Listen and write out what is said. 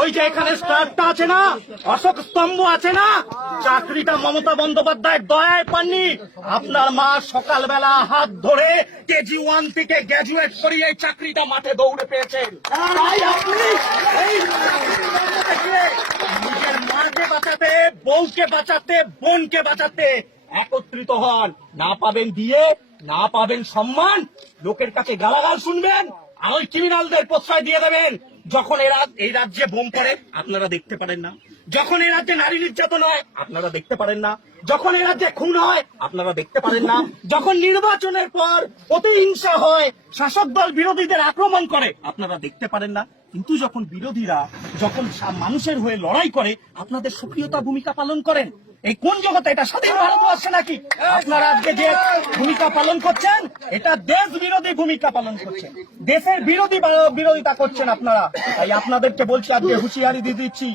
ওই যে এখানে স্টারটা আছে না, অশোক স্তম্ভ আছে না? চাকরিটা মমতা বন্দ্যোপাধ্যায় দয়ায় পাননি। আপনার মা সকালবেলা হাত ধরে কেজি ওয়ান থেকে এই চাকরিটা মাঠে দৌড়ে পেয়েছেন। নিজের মাকে বাঁচাতে, বউকে বাঁচাতে, বোনকে বাঁচাতে একত্রিত হন। না পাবেন দিয়ে না পাবেন সম্মান, লোকের কাছে গালাগাল শুনবেন ওই ক্রিমিনালদের প্রশ্রয় দিয়ে দেবেন। যখন এরা এই রাজ্যে বোম পড়ে আপনারা দেখতে পারেন না। যখন এই রাজ্যে নারী নির্যাতন হয়, আপনারা দেখতে পারেন না। যখন এই রাজ্যে খুন হয়, আপনারা দেখতে পারেন না। যখন নির্বাচনের পর প্রতিহিংসা হয়, শাসক দল বিরোধীদের আক্রমণ করে, আপনারা দেখতে পারেন না। কিন্তু যখন বিরোধীরা, যখন মানুষের হয়ে লড়াই করে, আপনাদের সক্রিয়তা ভূমিকা পালন করেন। এই কোন জগতে এটা স্বাধীন ভারতবর্ষে নাকি? আপনারা আজকে যে ভূমিকা পালন করছেন, এটা দেশ বিরোধী ভূমিকা পালন করছেন। দেশের বিরোধী বিরোধিতা করছেন আপনারা। তাই আপনাদেরকে বলছি, আজকে হুঁশিয়ারি দিয়ে দিচ্ছি।